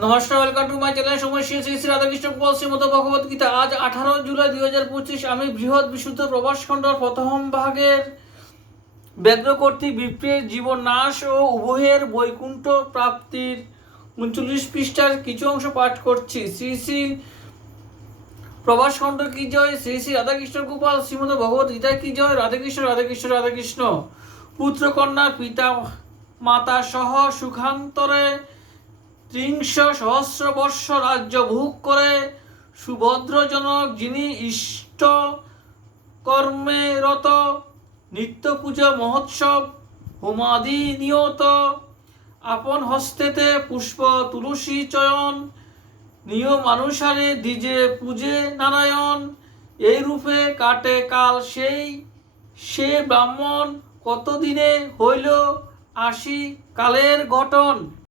নমস্কার, welcome to my channel সময় শ্রী শ্রী রাধাকৃষ্ণ গোপাল শ্রীমদ ভগবত গীতা। আজ 18 জুলাই 2025 আমি বৃহৎ বিশুদ্ধ প্রভাসখণ্ডর প্রথম ভাগের ব্যগ্র কর্তৃক বিপ্রের জীবন নাশ ও উভয়ের বৈকুণ্ঠ প্রাপ্তির 39 পৃষ্ঠার কিছু অংশ পাঠ করছি। শ্রী শ্রী প্রভাসখণ্ড কি জয়, শ্রী শ্রী রাধাকৃষ্ণ গোপাল শ্রীমদ ভগবত গীতা কি জয়। রাধাকৃষ্ণ রাধাকৃষ্ণ রাধাকৃষ্ণ। পুত্র কন্যা পিতা মাতা সহ সুখান্তরে ৩০ সহস্র বর্ষ রাজ্য ভোগ করে সুভদ্রজনক, যিনি ইষ্ট কর্মে রত, নিত্য পূজা মহোৎসব হোমাদি নিয়ত, আপন হস্তেতে পুষ্প তুলসী চয়ন, নিয়মানুসারে দ্বিজে পূজে নারায়ণ, এই রূপে কাটে কাল সে ব্রাহ্মণ, কতদিনে হইল আসি কালের ঘটন।